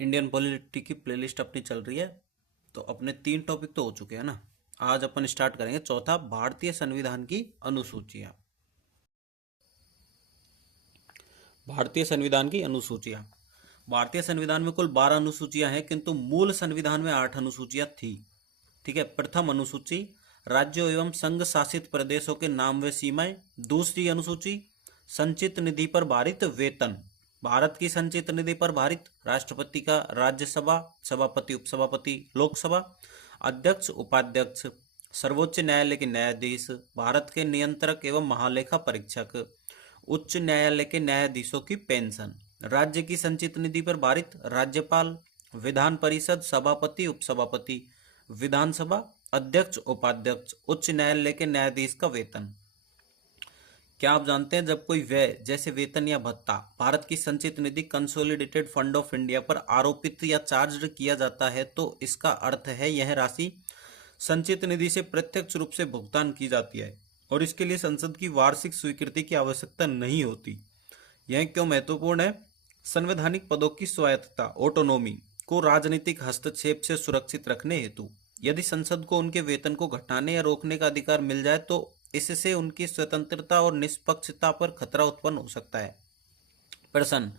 Indian polity की playlist अपनी चल रही है। तो अपने 3 टॉपिक तो हो चुके हैं ना। आज अपन स्टार्ट करेंगे चौथा, भारतीय संविधान की अनुसूचियां। भारतीय संविधान की अनुसूचियां। भारतीय संविधान में कुल 12 अनुसूचियां हैं, किंतु मूल संविधान में 8 अनुसूचियां थी। ठीक है। प्रथम अनुसूची, राज्यों एवं संघ शासित प्रदेशों के नाम व सीमाएं। दूसरी अनुसूची, संचित निधि पर भारित वेतन। भारत की संचित निधि पर भारित राष्ट्रपति का, राज्यसभा सभापति, उपसभापति, लोकसभा अध्यक्ष, उपाध्यक्ष, सर्वोच्च न्यायालय के न्यायाधीश, भारत के नियंत्रक एवं महालेखा परीक्षक, उच्च न्यायालय के न्यायाधीशों की पेंशन। राज्य की संचित निधि पर भारित राज्यपाल, विधान परिषद सभापति, उपसभापति, विधानसभा अध्यक्ष, उपाध्यक्ष, उच्च न्यायालय के न्यायाधीश का वेतन। क्या आप जानते हैं, जब कोई व्यय जैसे वेतन या भत्ता भारत की संचित निधि कंसोलिडेटेड फंड ऑफ इंडिया पर आरोपित या चार्ज किया जाता है तो इसका अर्थ है यह राशि संचित निधि से प्रत्यक्ष रूप से भुगतान की जाती है और इसके लिए संसद की वार्षिक स्वीकृति की आवश्यकता नहीं होती। यह क्यों महत्वपूर्ण है? संवैधानिक पदों की स्वायत्तता, ऑटोनोमी को राजनीतिक हस्तक्षेप से सुरक्षित रखने हेतु यदि संसद को उनके वेतन को घटाने या रोकने का अधिकार मिल जाए तो इससे उनकी स्वतंत्रता और निष्पक्षता पर खतरा उत्पन्न हो सकता है। प्रश्न,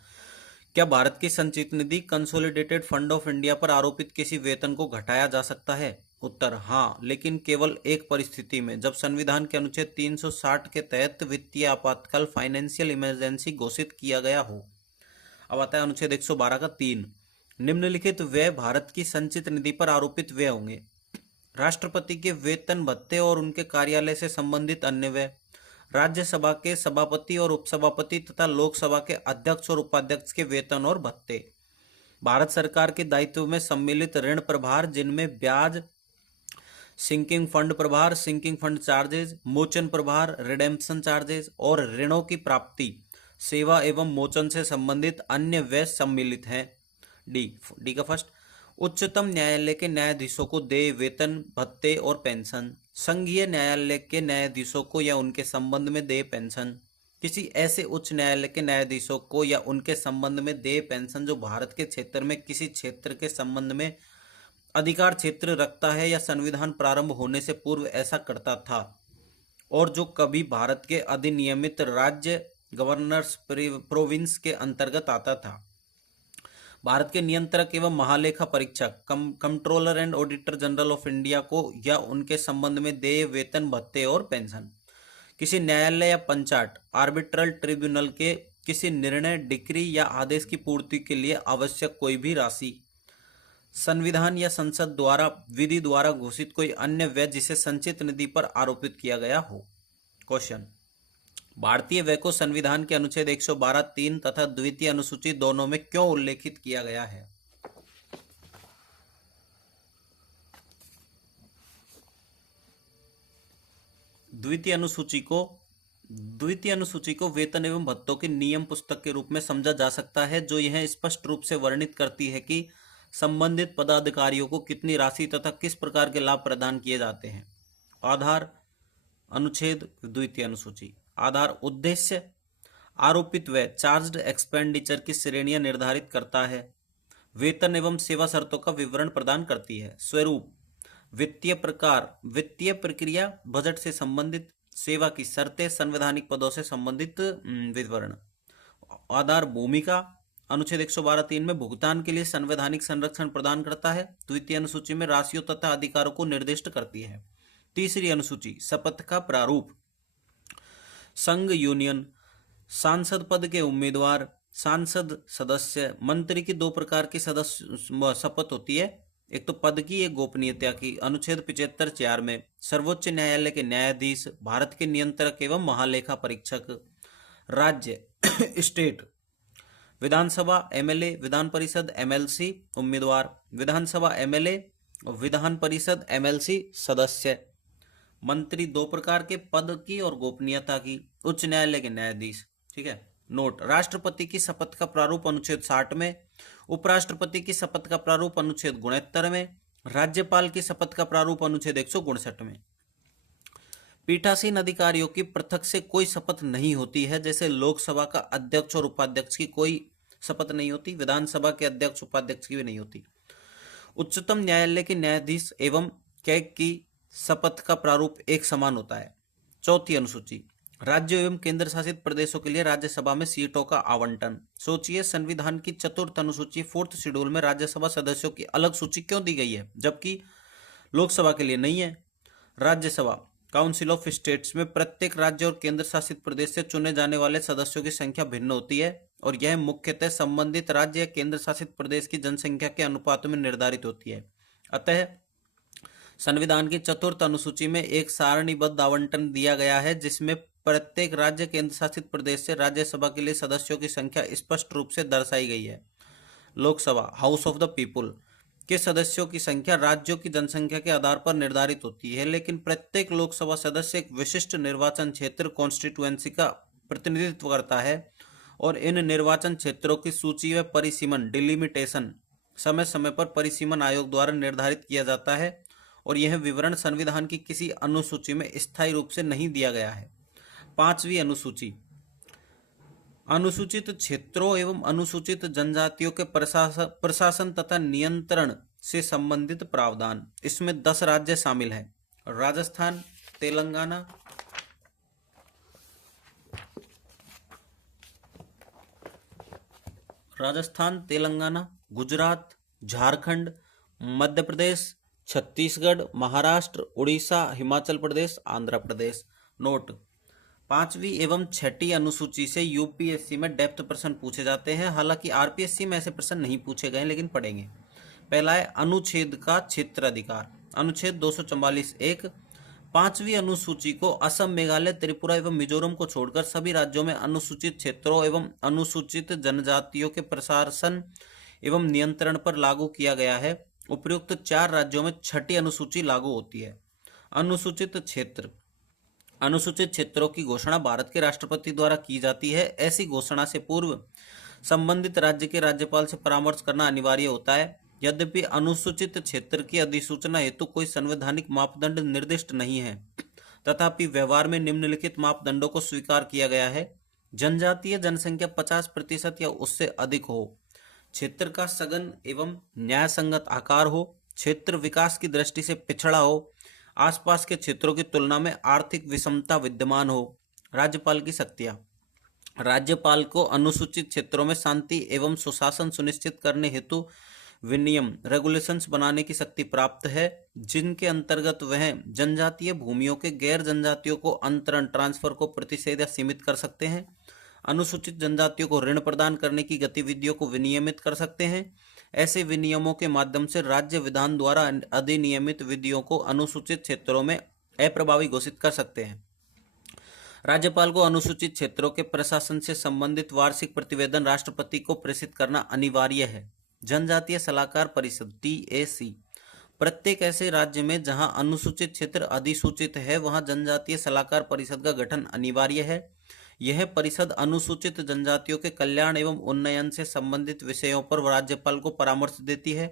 क्या भारत की संचित निधि कंसोलिडेटेड फंड ऑफ इंडिया पर आरोपित किसी वेतन को घटाया जा सकता है? उत्तर, हाँ, लेकिन केवल एक परिस्थिति में, जब संविधान के अनुच्छेद 360 के तहत वित्तीय आपातकाल फाइनेंशियल इमरजेंसी घोषित किया गया हो। अब आता है अनुच्छेद 112 का 3। निम्नलिखित व्यय भारत की संचित निधि पर आरोपित व्यय होंगे: राष्ट्रपति के वेतन भत्ते और उनके कार्यालय से संबंधित अन्य व्यय, राज्यसभा के सभापति और उपसभापति तथा लोकसभा के अध्यक्ष और उपाध्यक्ष के वेतन और भत्ते, भारत सरकार के दायित्व में सम्मिलित ऋण प्रभार जिनमें ब्याज, सिंकिंग फंड प्रभार, सिंकिंग फंड चार्जेज, मोचन प्रभार, रिडेम्पशन चार्जेज और ऋणों की प्राप्ति, सेवा एवं मोचन से संबंधित अन्य व्यय सम्मिलित हैं। डी का फर्स्ट, उच्चतम न्यायालय के न्यायाधीशों को देय वेतन, भत्ते और पेंशन, संघीय न्यायालय के न्यायाधीशों को या उनके संबंध में देय पेंशन, किसी ऐसे उच्च न्यायालय के न्यायाधीशों को या उनके संबंध में देय पेंशन जो भारत के क्षेत्र में किसी क्षेत्र के संबंध में अधिकार क्षेत्र रखता है या संविधान प्रारंभ होने से पूर्व ऐसा करता था और जो कभी भारत के अधिनियमित राज्य गवर्नर्स प्रोविंस के अंतर्गत आता था। भारत के नियंत्रक एवं महालेखा परीक्षक, controller and auditor general of India को या उनके संबंध में देय वेतन, भत्ते और पेंशन, किसी न्यायालय या पंचायत आर्बिट्रल ट्रिब्यूनल के किसी निर्णय, डिक्री या आदेश की पूर्ति के लिए आवश्यक कोई भी राशि, संविधान या संसद द्वारा विधि द्वारा घोषित कोई अन्य व्यय जिसे संचित निधि पर आरोपित किया गया हो। क्वेश्चन, भारतीय व्यय को संविधान के अनुच्छेद 112(3) तथा द्वितीय अनुसूची दोनों में क्यों उल्लेखित किया गया है? द्वितीय अनुसूची को वेतन एवं भत्तों के नियम पुस्तक के रूप में समझा जा सकता है, जो यह स्पष्ट रूप से वर्णित करती है कि संबंधित पदाधिकारियों को कितनी राशि तथा किस प्रकार के लाभ प्रदान किए जाते हैं। आधार, अनुच्छेद द्वितीय अनुसूची। आधार, उद्देश्य, आरोपित व्यय, चार्ज्ड एक्सपेंडिचर की श्रेणियां निर्धारित करता है। वेतन एवं सेवा शर्तों का विवरण प्रदान करती है। स्वरूप, वित्तीय प्रकार, वित्तीय प्रक्रिया, बजट से संबंधित, सेवा की शर्तें, संवैधानिक पदों से संबंधित विवरण। आधार, भूमिका, अनुच्छेद 112(3) में भुगतान के लिए संवैधानिक संरक्षण प्रदान करता है। द्वितीय अनुसूची में राशियों तथा अधिकारों को निर्दिष्ट करती है। तीसरी अनुसूची, शपथ का प्रारूप, संघ, यूनियन, सांसद पद के उम्मीदवार, सांसद सदस्य, मंत्री की 2 प्रकार की सदस्य शपथ होती है, एक तो पद की, एक गोपनीयता की। अनुच्छेद 75(4) में सर्वोच्च न्यायालय के न्यायाधीश, भारत के नियंत्रक एवं महालेखा परीक्षक, राज्य स्टेट, विधानसभा एमएलए, विधान परिषद एमएलसी उम्मीदवार, विधानसभा एमएलए, विधान परिषद एमएलसी सदस्य, मंत्री 2 प्रकार के, पद की और गोपनीयता की, उच्च न्यायालय के न्यायाधीश। ठीक है। नोट, राष्ट्रपति की शपथ का प्रारूप अनुच्छेद 60 में, उपराष्ट्रपति की शपथ का प्रारूप अनुच्छेद 69 में, राज्यपाल की शपथ का प्रारूप अनुच्छेद 159 में। पीठासीन अधिकारियों की पृथक से कोई शपथ नहीं होती है, जैसे लोकसभा का अध्यक्ष और उपाध्यक्ष की कोई शपथ नहीं होती, विधानसभा के अध्यक्ष उपाध्यक्ष की भी नहीं होती। उच्चतम न्यायालय के न्यायाधीश एवं कैग की शपथ का प्रारूप एक समान होता है। चौथी अनुसूची, राज्य एवं केंद्र शासित प्रदेशों के लिए राज्यसभा में सीटों का आवंटन। सोचिए, संविधान की चतुर्थ अनुसूची 4th शेड्यूल में राज्यसभा सदस्यों की अलग सूची क्यों दी गई है, जबकि लोकसभा के लिए नहीं है। राज्यसभा काउंसिल ऑफ स्टेट्स में प्रत्येक राज्य और केंद्र शासित प्रदेश से चुने जाने वाले सदस्यों की संख्या भिन्न होती है और यह मुख्यतः संबंधित राज्य या केंद्र शासित प्रदेश की जनसंख्या के अनुपात में निर्धारित होती है। अतः संविधान की चतुर्थ अनुसूची में एक सारणीबद्ध आवंटन दिया गया है, जिसमें प्रत्येक राज्य केंद्र शासित प्रदेश से राज्यसभा के लिए सदस्यों की संख्या स्पष्ट रूप से दर्शाई गई है। Lok Sabha house of the people के सदस्यों की संख्या राज्यों की जनसंख्या के आधार पर निर्धारित होती है, लेकिन प्रत्येक लोकसभा सदस्य एक विशिष्ट निर्वाचन क्षेत्र कॉन्स्टिट्यूएंसी का प्रतिनिधित्व करता है और इन निर्वाचन क्षेत्रों की सूची व परिसीमन डिलिमिटेशन समय समय पर परिसीमन आयोग द्वारा निर्धारित किया जाता है और यह विवरण संविधान की किसी अनुसूची में स्थायी रूप से नहीं दिया गया है। 5वीं अनुसूची, अनुसूचित क्षेत्रों एवं अनुसूचित जनजातियों के प्रशासन तथा नियंत्रण से संबंधित प्रावधान। इसमें 10 राज्य शामिल हैं। राजस्थान, तेलंगाना, गुजरात, झारखंड, मध्य प्रदेश, छत्तीसगढ़, महाराष्ट्र, उड़ीसा, हिमाचल प्रदेश, आंध्र प्रदेश। नोट, 5वीं एवं 6ठी अनुसूची से यूपीएससी में डेप्थ प्रश्न पूछे जाते हैं। हालांकि आरपीएससी में ऐसे प्रश्न नहीं पूछे गए, लेकिन पढ़ेंगे। पहला है अनुच्छेद का क्षेत्राधिकार। अनुच्छेद 244(1) 5वीं अनुसूची को असम, मेघालय, त्रिपुरा एवं मिजोरम को छोड़कर सभी राज्यों में अनुसूचित क्षेत्रों एवं अनुसूचित जनजातियों के प्रशासन एवं नियंत्रण पर लागू किया गया है। उपयुक्त 4 राज्यों में 6ठी अनुसूची लागू होती है। अनुसूचित क्षेत्र, अनुसूचित क्षेत्रों की घोषणा भारत के राष्ट्रपति द्वारा की जाती है। ऐसी घोषणा से पूर्व संबंधित राज्य के राज्यपाल से परामर्श करना अनिवार्य होता है। यद्यपि अनुसूचित क्षेत्र की अधिसूचना हेतु कोई संवैधानिक मापदंड निर्दिष्ट नहीं है, तथापि व्यवहार में निम्नलिखित मापदंडों को स्वीकार किया गया है। जनजातीय जनसंख्या 50% या उससे अधिक हो, क्षेत्र का सघन एवं न्यायसंगत आकार हो, क्षेत्र विकास की दृष्टि से पिछड़ा हो, आसपास के क्षेत्रों की तुलना में आर्थिक विषमता विद्यमान हो। राज्यपाल की शक्तियां, राज्यपाल को अनुसूचित क्षेत्रों में शांति एवं सुशासन सुनिश्चित करने हेतु विनियम रेगुलेशंस बनाने की शक्ति प्राप्त है, जिनके अंतर्गत वह जनजातीय भूमियों के गैर जनजातियों को अंतरण ट्रांसफर को प्रतिषेध या सीमित कर सकते हैं। अनुसूचित जनजातियों को ऋण प्रदान करने की गतिविधियों को विनियमित कर सकते हैं। ऐसे विनियमों के माध्यम से राज्य विधान द्वारा अधिनियमित विधियों को अनुसूचित क्षेत्रों में अप्रभावी घोषित कर सकते हैं। राज्यपाल को अनुसूचित क्षेत्रों के प्रशासन से संबंधित वार्षिक प्रतिवेदन राष्ट्रपति को प्रेषित करना अनिवार्य है। जनजातीय सलाहकार परिषद TAC, प्रत्येक ऐसे राज्य में जहां अनुसूचित क्षेत्र अधिसूचित है वहां जनजातीय सलाहकार परिषद का गठन अनिवार्य है। यह परिषद अनुसूचित जनजातियों के कल्याण एवं उन्नयन से संबंधित विषयों पर राज्यपाल को परामर्श देती है।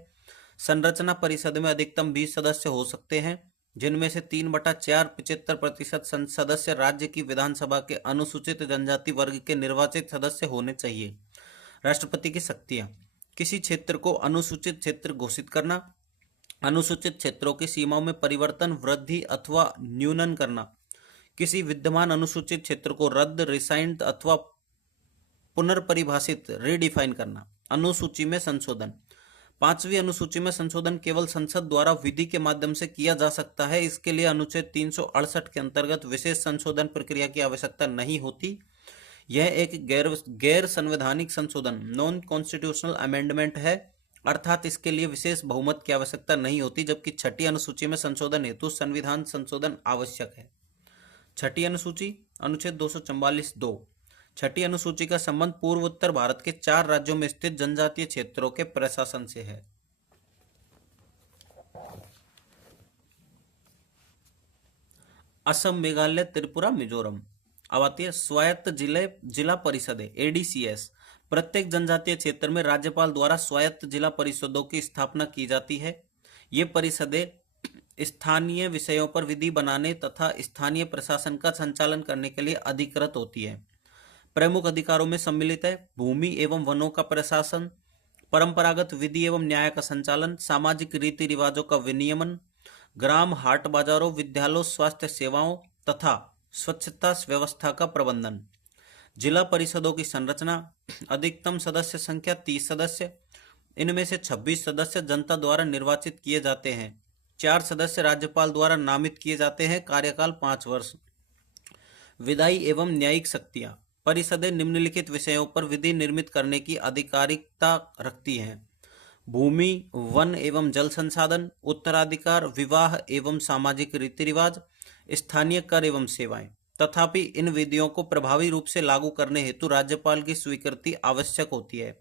संरचना परिषद में अधिकतम 20 सदस्य हो सकते हैं, जिनमें से 3/4 75% सदस्य राज्य की विधानसभा के अनुसूचित जनजाति वर्ग के निर्वाचित सदस्य होने चाहिए। राष्ट्रपति की शक्तियां, किसी क्षेत्र को अनुसूचित क्षेत्र घोषित करना, अनुसूचित क्षेत्रों की सीमाओं में परिवर्तन, वृद्धि अथवा न्यूनन करना, किसी विद्यमान अनुसूचित क्षेत्र को रद्द, रिसाइंड अथवा पुनर्परिभाषित रीडिफाइन करना। अनुसूची में संशोधन, 5वीं अनुसूची में संशोधन केवल संसद द्वारा विधि के माध्यम से किया जा सकता है। इसके लिए अनुच्छेद 368 के अंतर्गत विशेष संशोधन प्रक्रिया की आवश्यकता नहीं होती। यह एक गैर संवैधानिक संशोधन नॉन कॉन्स्टिट्यूशनल अमेंडमेंट है, अर्थात इसके लिए विशेष बहुमत की आवश्यकता नहीं होती, जबकि 6ठी अनुसूची में संशोधन हेतु संविधान संशोधन आवश्यक है। 6ठी अनुसूची, अनुच्छेद 244(2) 6ठी अनुसूची का संबंध पूर्वोत्तर भारत के 4 राज्यों में स्थित जनजातीय क्षेत्रों के प्रशासन से है। असम, मेघालय, त्रिपुरा, मिजोरम। अब आती है स्वायत्त जिला परिषदें ADCS। प्रत्येक जनजातीय क्षेत्र में राज्यपाल द्वारा स्वायत्त जिला परिषदों की स्थापना की जाती है। ये परिषदें स्थानीय विषयों पर विधि बनाने तथा स्थानीय प्रशासन का संचालन करने के लिए अधिकृत होती है। प्रमुख अधिकारों में सम्मिलित है भूमि एवं वनों का प्रशासन, परंपरागत विधि एवं न्याय का संचालन, सामाजिक रीति रिवाजों का विनियमन, ग्राम हाट बाजारों, विद्यालयों, स्वास्थ्य सेवाओं तथा स्वच्छता व्यवस्था का प्रबंधन। जिला परिषदों की संरचना, अधिकतम सदस्य संख्या 30 सदस्य, इनमें से 26 सदस्य जनता द्वारा निर्वाचित किए जाते हैं, 4 सदस्य राज्यपाल द्वारा नामित किए जाते हैं, कार्यकाल 5 वर्ष। विधायी एवं न्यायिक शक्तियां, परिषदें निम्नलिखित विषयों पर विधि निर्मित करने की आधिकारिकता रखती हैं: भूमि, वन एवं जल संसाधन, उत्तराधिकार, विवाह एवं सामाजिक रीति रिवाज, स्थानीय कर एवं सेवाएं। तथापि इन विधियों को प्रभावी रूप से लागू करने हेतु राज्यपाल की स्वीकृति आवश्यक होती है।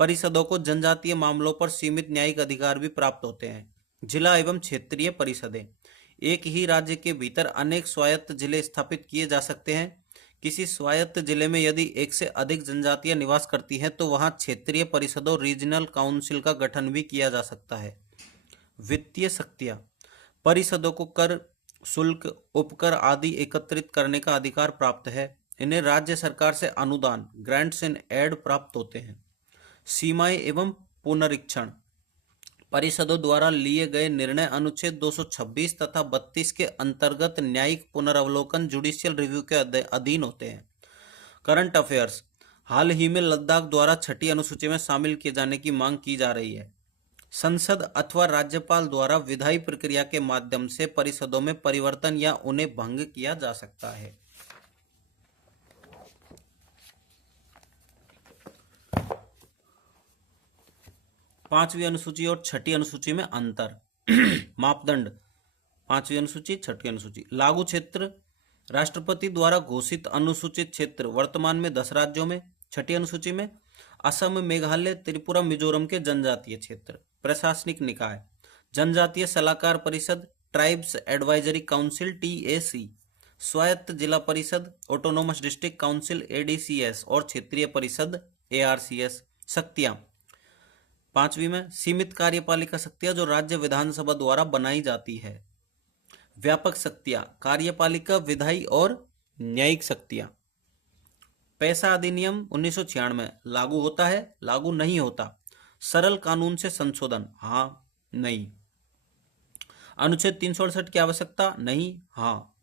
परिषदों को जनजातीय मामलों पर सीमित न्यायिक अधिकार भी प्राप्त होते हैं। जिला एवं क्षेत्रीय परिषदें, एक ही राज्य के भीतर अनेक स्वायत्त जिले स्थापित किए जा सकते हैं। किसी स्वायत्त जिले में यदि एक से अधिक जनजातियां निवास करती हैं तो वहां क्षेत्रीय परिषदों रीजनल काउंसिल का गठन भी किया जा सकता है। वित्तीय शक्तियां, परिषदों को कर, शुल्क, उपकर आदि एकत्रित करने का अधिकार प्राप्त है। इन्हें राज्य सरकार से अनुदान, ग्रांट्स एंड एड प्राप्त होते हैं। सीमाएं एवं पुनरीक्षण, परिषदों द्वारा लिए गए निर्णय अनुच्छेद 226 तथा 32 के अंतर्गत न्यायिक पुनर्वलोकन जुडिशियल रिव्यू के अधीन होते हैं। करंट अफेयर्स, हाल ही में लद्दाख द्वारा छठी अनुसूची में शामिल किए जाने की मांग की जा रही है। संसद अथवा राज्यपाल द्वारा विधायी प्रक्रिया के माध्यम से परिषदों में परिवर्तन या उन्हें भंग किया जा सकता है। पांचवी अनुसूची और छठी अनुसूची में अंतर। मापदंड, पांचवी अनुसूची, छठी अनुसूची। लागू क्षेत्र, राष्ट्रपति द्वारा घोषित अनुसूचित क्षेत्र वर्तमान में 10 राज्यों में। छठी अनुसूची में असम, मेघालय, त्रिपुरा, मिजोरम के जनजातीय क्षेत्र। प्रशासनिक निकाय, जनजातीय सलाहकार परिषद, ट्राइब्स एडवाइजरी काउंसिल TAC, स्वायत्त जिला परिषद, ऑटोनोमस डिस्ट्रिक्ट काउंसिल ADCS और क्षेत्रीय परिषद ARCS। शक्तियां, पांचवी में सीमित कार्यपालिका शक्तियां जो राज्य विधानसभा द्वारा बनाई जाती है। व्यापक शक्तियां, कार्यपालिका, विधायी और न्यायिक शक्तियां। पैसा अधिनियम 1996 लागू होता है, लागू नहीं होता। सरल कानून से संशोधन, हाँ नहीं। अनुच्छेद 368 की आवश्यकता, नहीं हाँ।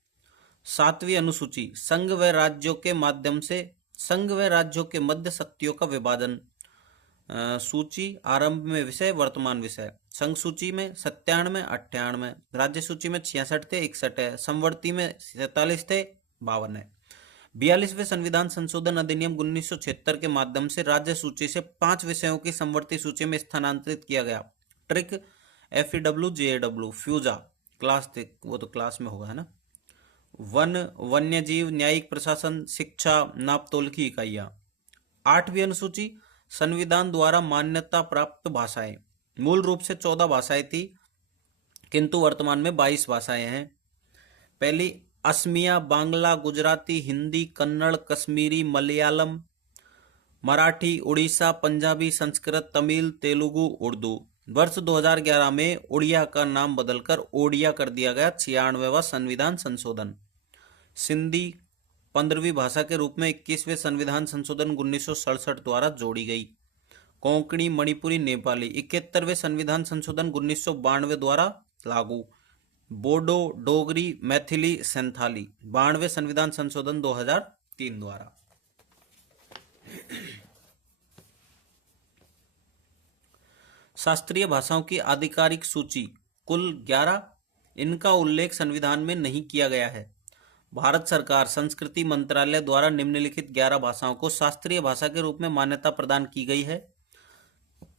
7वीं अनुसूची, संघ व राज्यों के माध्यम से संघ व राज्यों के मध्य शक्तियों का विभाजन। सूची, आरंभ में विषय, वर्तमान विषय। संघ सूची में 97, 98, राज्य सूची में 66 थे, 61 है, समवर्ती में 47 थे, 52 है। 42वें संविधान संशोधन अधिनियम 1976 के माध्यम से राज्य सूची से 5 विषयों की समवर्ती सूची में स्थानांतरित किया गया। ट्रिक, FEW, JAW, फ्यूजा, क्लास थे, वो तो क्लास में होगा है ना। वन, वन्यजीव, न्यायिक प्रशासन, शिक्षा, नापतोल की इकाइयां। 8वीं अनुसूची, संविधान द्वारा मान्यता प्राप्त भाषाएं। मूल रूप से 14 भाषाएं थी, किंतु वर्तमान में 22 भाषाएं हैं। पहली असमिया, बांग्ला, गुजराती, हिंदी, कन्नड़, कश्मीरी, मलयालम, मराठी, उड़ीसा, पंजाबी, संस्कृत, तमिल, तेलुगु, उर्दू। वर्ष 2011 में उड़िया का नाम बदलकर ओडिया कर दिया गया। 96वां संविधान संशोधन। सिंधी 15वीं भाषा के रूप में 21वें संविधान संशोधन 1967 द्वारा जोड़ी गई। कोंकणी, मणिपुरी, नेपाली 71वें संविधान संशोधन 1992 द्वारा लागू। बोडो, डोगरी, मैथिली, संथाली 92वें संविधान संशोधन 2003 द्वारा। शास्त्रीय भाषाओं की आधिकारिक सूची कुल 11, इनका उल्लेख संविधान में नहीं किया गया है। भारत सरकार संस्कृति मंत्रालय द्वारा निम्नलिखित 11 भाषाओं को शास्त्रीय भाषा के रूप में मान्यता प्रदान की गई है।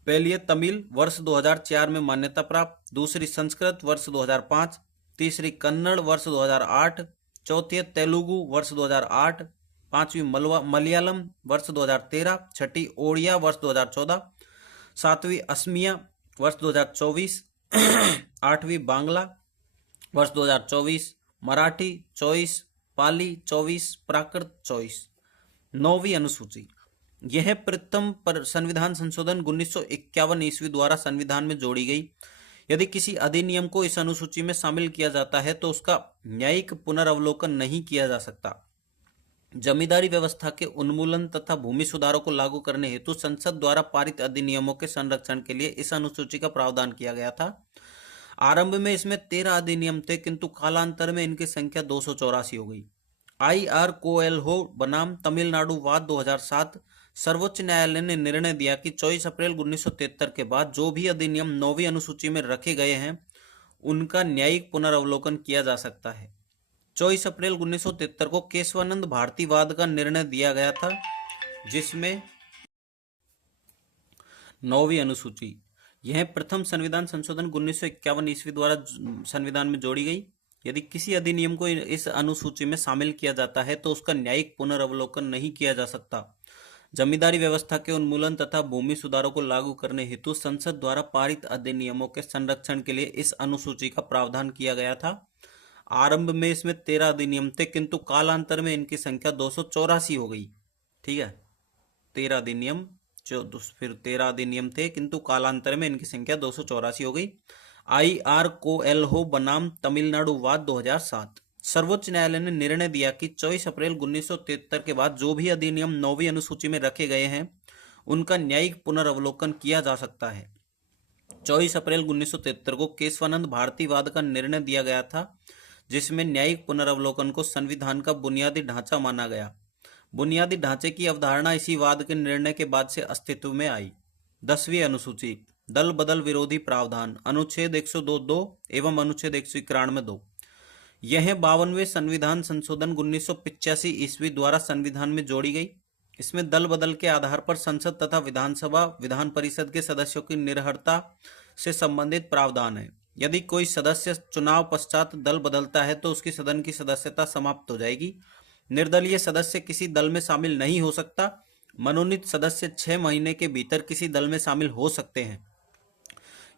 पहली है तमिल, वर्ष 2004 में मान्यता प्राप्त। दूसरी संस्कृत, वर्ष 2005। तीसरी कन्नड़, वर्ष 2008। चौथी है तेलुगु, वर्ष 2008। पांचवी मलयालम, वर्ष 2013। छठी ओडिया, वर्ष 2014। सातवीं असमिया, वर्ष 2024। आठवीं बांग्ला, वर्ष 2024। मराठी 24, पाली 24, प्राकृत 24। 9वीं अनुसूची, यह प्रथम संविधान संशोधन 1951 ईस्वी द्वारा संविधान में जोड़ी गई। यदि किसी अधिनियम को इस अनुसूची में शामिल किया जाता है तो उसका न्यायिक पुनर्वलोकन नहीं किया जा सकता। जमींदारी व्यवस्था के उन्मूलन तथा भूमि सुधारों को लागू करने हेतु संसद द्वारा पारित अधिनियमों के संरक्षण के लिए इस अनुसूची का प्रावधान किया गया था। आरंभ में इसमें 13 अधिनियम थे, किंतु कालांतर में इनकी संख्या 284 हो गई। IR कोएल्हो बनाम तमिलनाडु वाद 2007। सर्वोच्च न्यायालय ने निर्णय दिया कि 24 अप्रैल 1973 के बाद जो भी अधिनियम 9वीं अनुसूची में रखे गए हैं उनका न्यायिक पुनर्अवलोकन किया जा सकता है। 24 अप्रैल 1973 को केशवानंद भारतीवाद का निर्णय दिया गया था, जिसमें 9वीं अनुसूची यह प्रथम संविधान संशोधन 1951 ईस्वी द्वारा संविधान में जोड़ी गई। यदि किसी अधिनियम को इस अनुसूची में शामिल किया जाता है तो उसका न्यायिक पुनर्अवलोकन नहीं किया जा सकता। जमींदारी व्यवस्था के उन्मूलन तथा भूमि सुधारों को लागू करने हेतु संसद द्वारा पारित अधिनियमों के संरक्षण के लिए इस अनुसूची का प्रावधान किया गया था। आरंभ में इसमें 13 अधिनियम थे, किंतु कालांतर में इनकी संख्या 284 हो गई। ठीक है, 13 अधिनियम फिर 13 अधिनियम थे, किंतु कालांतर में इनकी संख्या 284 हो गई। IR कोएल्हो बनाम तमिलनाडु वाद 2007। सर्वोच्च न्यायालय ने निर्णय दिया कि 24 अप्रैल 1973 के बाद जो भी अधिनियम 9वीं अनुसूची में रखे गए हैं उनका न्यायिक पुनर्अवलोकन किया जा सकता है। 24 अप्रैल 1973 को केशवानंद भारतीवाद का निर्णय दिया गया था, जिसमें न्यायिक पुनर्अवलोकन को संविधान का बुनियादी ढांचा माना गया। बुनियादी ढांचे की अवधारणा इसी वाद के निर्णय के बाद से अस्तित्व में आई। 10वीं अनुसूची दल बदल विरोधी प्रावधान अनुच्छेद 102(2) एवं अनुच्छेद 191(2). यह 52वें संविधान संशोधन 1985 ईस्वी द्वारा संविधान में जोड़ी गई। इसमें दल बदल के आधार पर संसद तथा विधानसभा विधान परिषद के सदस्यों की निर्हरता से संबंधित प्रावधान है। यदि कोई सदस्य चुनाव पश्चात दल बदलता है तो उसकी सदन की सदस्यता समाप्त हो जाएगी। निर्दलीय सदस्य किसी दल में शामिल नहीं हो सकता। मनोनीत सदस्य 6 महीने के भीतर किसी दल में शामिल हो सकते हैं।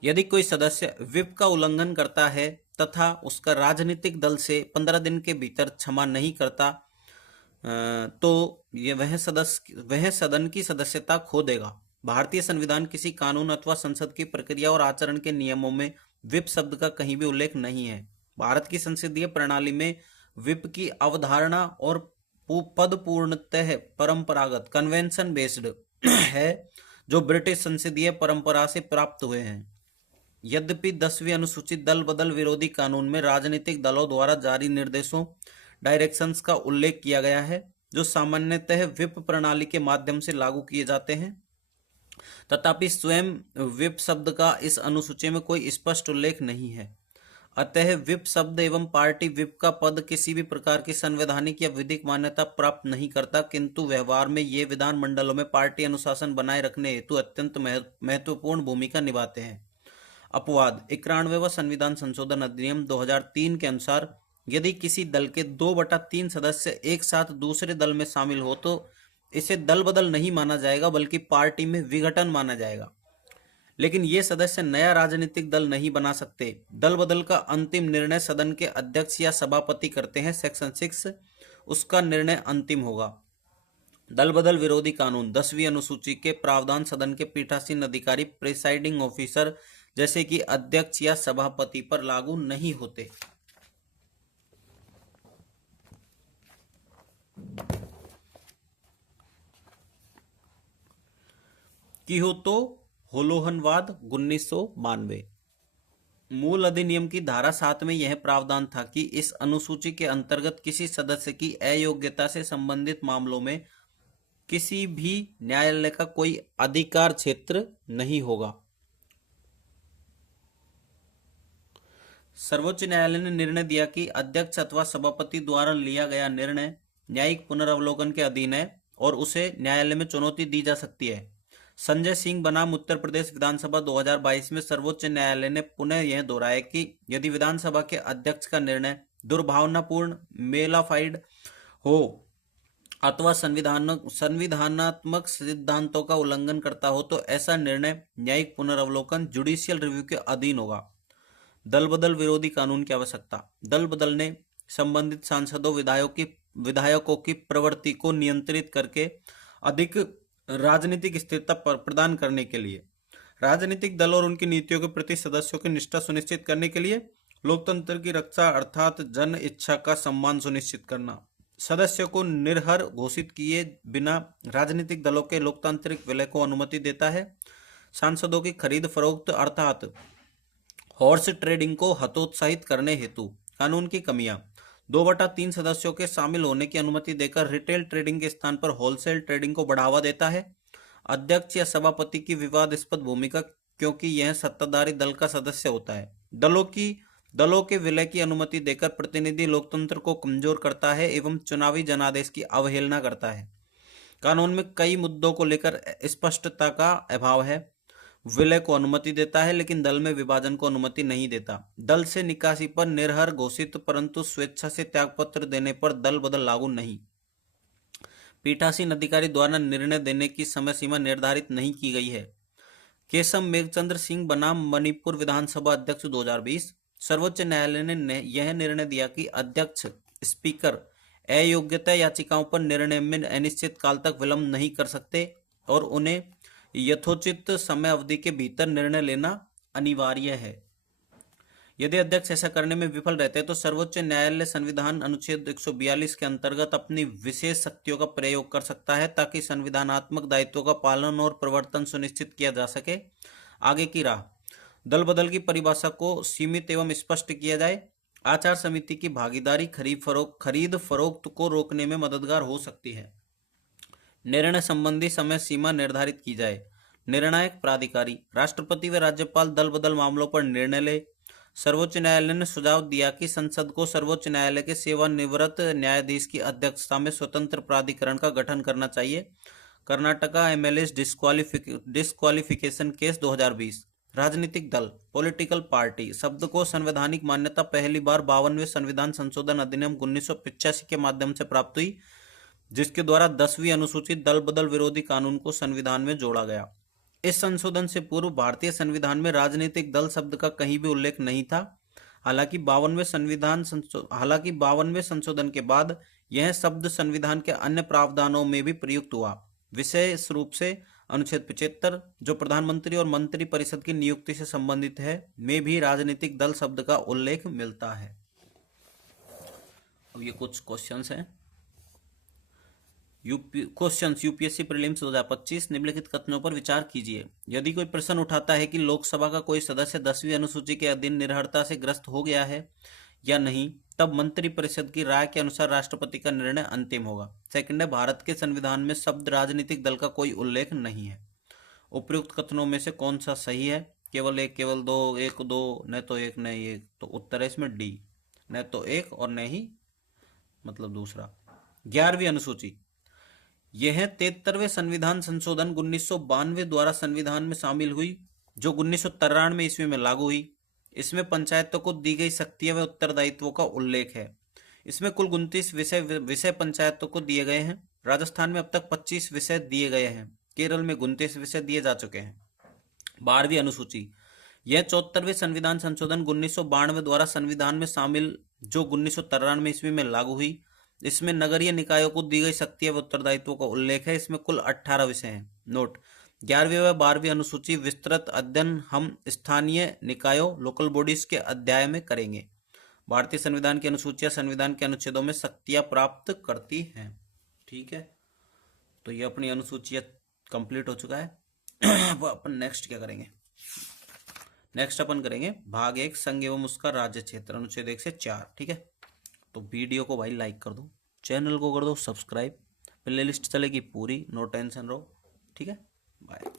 यदि कोई सदस्य व्हिप का उल्लंघन करता है तथा उसका राजनीतिक दल से 15 दिन के भीतर क्षमा नहीं करता तो वह सदन की सदस्यता खो देगा। भारतीय संविधान किसी कानून अथवा संसद की प्रक्रिया और आचरण के नियमों में व्हिप शब्द का कहीं भी उल्लेख नहीं है। भारत की संसदीय प्रणाली में व्हिप की अवधारणा और पद पूर्णतः परंपरागत कन्वेंशन बेस्ड है, जो ब्रिटिश संसदीय परंपरा से प्राप्त हुए हैं। यद्यपि 10वीं अनुसूची दल बदल विरोधी कानून में राजनीतिक दलों द्वारा जारी निर्देशों डायरेक्शंस का उल्लेख किया गया है, जो सामान्यतः व्हिप प्रणाली के माध्यम से लागू किए जाते हैं। तथापि स्वयं व्हिप शब्द का इस अनुसूची में कोई स्पष्ट उल्लेख नहीं है। अतः व्हिप शब्द एवं पार्टी व्हिप का पद किसी भी प्रकार की संवैधानिक या विधिक मान्यता प्राप्त नहीं करता, किंतु व्यवहार में ये विधानमंडलों में पार्टी अनुशासन बनाए रखने हेतु अत्यंत महत्वपूर्ण भूमिका निभाते हैं। अपवाद 91वां संविधान संशोधन अधिनियम 2003 के अनुसार यदि किसी दल के 2/3 सदस्य एक साथ दूसरे दल में शामिल हो तो इसे दल बदल नहीं माना जाएगा, बल्कि पार्टी में विघटन माना जाएगा। लेकिन ये सदस्य नया राजनीतिक दल नहीं बना सकते। दल बदल का अंतिम निर्णय सदन के अध्यक्ष या सभापति करते हैं। सेक्शन 6 उसका निर्णय अंतिम होगा। दल बदल विरोधी कानून 10वीं अनुसूची के प्रावधान सदन के पीठासीन अधिकारी प्रिसाइडिंग ऑफिसर जैसे कि अध्यक्ष या सभापति पर लागू नहीं होते। कियोतो होलोहनवाद 1992। मूल अधिनियम की धारा 7 में यह प्रावधान था कि इस अनुसूची के अंतर्गत किसी सदस्य की अयोग्यता से संबंधित मामलों में किसी भी न्यायालय का कोई अधिकार क्षेत्र नहीं होगा। सर्वोच्च न्यायालय ने निर्णय दिया कि अध्यक्ष अथवा सभापति द्वारा लिया गया निर्णय न्यायिक पुनर्अवलोकन के अधीन है और उसे न्यायालय में चुनौती दी जा सकती है। संजय सिंह बनाम उत्तर प्रदेश विधानसभा 2022 में सर्वोच्च न्यायालय ने पुनः यह दोहराया कि यदि विधानसभा के अध्यक्ष का निर्णय दुर्भावनापूर्ण, मेलाफाइड हो अथवा संविधानात्मक सिद्धांतों का उल्लंघन करता हो तो ऐसा निर्णय न्यायिक पुनर्अवलोकन जुडिशियल रिव्यू के अधीन होगा। दल बदल विरोधी कानून की आवश्यकता। दल बदल ने संबंधित सांसदों विधायकों की प्रवृत्ति को नियंत्रित करके अधिक राजनीतिक स्थिरता प्रदान करने के लिए, राजनीतिक दल और उनकी नीतियों के प्रति सदस्यों की निष्ठा सुनिश्चित करने के लिए, लोकतंत्र की रक्षा अर्थात जन इच्छा का सम्मान सुनिश्चित करना, सदस्यों को निर्हर घोषित किए बिना राजनीतिक दलों के लोकतांत्रिक विलय को अनुमति देता है। सांसदों की खरीद फरोख्त अर्थात हॉर्स ट्रेडिंग को हतोत्साहित करने हेतु कानून की कमियां। 2/3 सदस्यों के शामिल होने की अनुमति देकर रिटेल ट्रेडिंग के स्थान पर होलसेल ट्रेडिंग को बढ़ावा देता है। अध्यक्ष या सभापति की विवादास्पद भूमिका, क्योंकि यह सत्ताधारी दल का सदस्य होता है। दलों के विलय की अनुमति देकर प्रतिनिधि लोकतंत्र को कमजोर करता है एवं चुनावी जनादेश की अवहेलना करता है। कानून में कई मुद्दों को लेकर स्पष्टता का अभाव है। विलय को अनुमति देता है लेकिन दल में विभाजन को अनुमति नहीं देता। दल से निकासी पर निर्हर घोषित परंतु स्वेच्छा से त्यागपत्र देने पर दल बदल लागू नहीं। पीठासीन अधिकारी द्वारा निर्णय देने की समय सीमा निर्धारित नहीं की गई है। केशव मेघचंद्र सिंह बनाम मणिपुर विधानसभा अध्यक्ष 2020। सर्वोच्च न्यायालय ने यह निर्णय दिया कि अध्यक्ष स्पीकर अयोग्यता याचिकाओं पर निर्णय में अनिश्चित काल तक विलंब नहीं कर सकते और उन्हें यथोचित समय अवधि के भीतर निर्णय लेना अनिवार्य है। यदि अध्यक्ष ऐसा करने में विफल रहते हैं तो सर्वोच्च न्यायालय संविधान अनुच्छेद 142 के अंतर्गत अपनी विशेष शक्तियों का प्रयोग कर सकता है ताकि संविधानात्मक दायित्वों का पालन और प्रवर्तन सुनिश्चित किया जा सके। आगे की राह। दल बदल की परिभाषा को सीमित एवं स्पष्ट किया जाए। आचार समिति की भागीदारी खरीद फरोख्त को रोकने में मददगार हो सकती है। निर्णय संबंधी समय सीमा निर्धारित की जाए। निर्णायक प्राधिकारी राष्ट्रपति व राज्यपाल दल बदल मामलों पर निर्णय ले। सर्वोच्च न्यायालय ने सुझाव दिया कि संसद को सर्वोच्च न्यायालय के सेवानिवृत्त न्यायाधीश की अध्यक्षता में स्वतंत्र प्राधिकरण का गठन करना चाहिए। Karnataka MLA disqualification case 2020। राजनीतिक दल पॉलिटिकल पार्टी शब्द को संवैधानिक मान्यता पहली बार 52वें संविधान संशोधन अधिनियम 1985 के माध्यम से प्राप्त हुई, जिसके द्वारा 10वीं अनुसूचित दल बदल विरोधी कानून को संविधान में जोड़ा गया। इस संशोधन से पूर्व भारतीय संविधान में राजनीतिक दल शब्द का कहीं भी उल्लेख नहीं था। हालांकि 52वें संशोधन के बाद यह शब्द संविधान के अन्य प्रावधानों में भी प्रयुक्त हुआ। विशेष रूप से अनुच्छेद 75 जो प्रधानमंत्री और मंत्री परिषद की नियुक्ति से संबंधित है में भी राजनीतिक दल शब्द का उल्लेख मिलता है। अब ये कुछ क्वेश्चंस हैं। UPSC prelims 2025। निम्नलिखित कथनों पर विचार कीजिए। यदि कोई प्रश्न उठाता है कि लोकसभा का कोई सदस्य 10वीं अनुसूची के अधीन निर्भरता से ग्रस्त हो गया है या नहीं, तब मंत्रिपरिषद की राय के अनुसार राष्ट्रपति का निर्णय अंतिम होगा। सेकंड है, भारत के संविधान में शब्द राजनीतिक दल का कोई उल्लेख नहीं है। उपयुक्त कथनों में से कौन सा सही है? केवल एक, केवल दो, एक दो, न तो एक न एक। तो उत्तर है इसमें डी, न तो एक और न ही मतलब दूसरा। 11वीं अनुसूची यह 73वें संविधान संशोधन 1992 द्वारा संविधान में शामिल हुई, जो 1993 ईस्वी में लागू हुई। इसमें पंचायतों को दी गई शक्तियां व उत्तरदायित्वों का उल्लेख है। इसमें कुल 29 विषय पंचायतों को दिए गए हैं। राजस्थान में अब तक 25 विषय दिए गए हैं। केरल में 29 विषय दिए जा चुके हैं। 12वीं अनुसूची यह 74वें संविधान संशोधन 1992 द्वारा संविधान में शामिल, जो 1993 ईस्वी में लागू हुई। इसमें नगरीय निकायों को दी गई शक्तियां व उत्तरदायित्वों का उल्लेख है। इसमें कुल 18 विषय हैं। नोट: 11वीं व 12वीं अनुसूची विस्तृत अध्ययन हम स्थानीय निकायों लोकल बॉडीज के अध्याय में करेंगे। भारतीय संविधान की अनुसूचियां संविधान के अनुच्छेदों में शक्तियां प्राप्त करती हैं। ठीक है, तो ये अपनी अनुसूचियां कंप्लीट हो चुका है। अब अपन नेक्स्ट क्या करेंगे? नेक्स्ट अपन करेंगे भाग 1 संघ एवं उसका राज्य क्षेत्र, अनुच्छेद 1 से 4। ठीक है, तो वीडियो को भाई लाइक कर दो, चैनल को कर दो सब्सक्राइब, प्ले लिस्ट चलेगी पूरी, नो टेंशन रहो। ठीक है, बाय।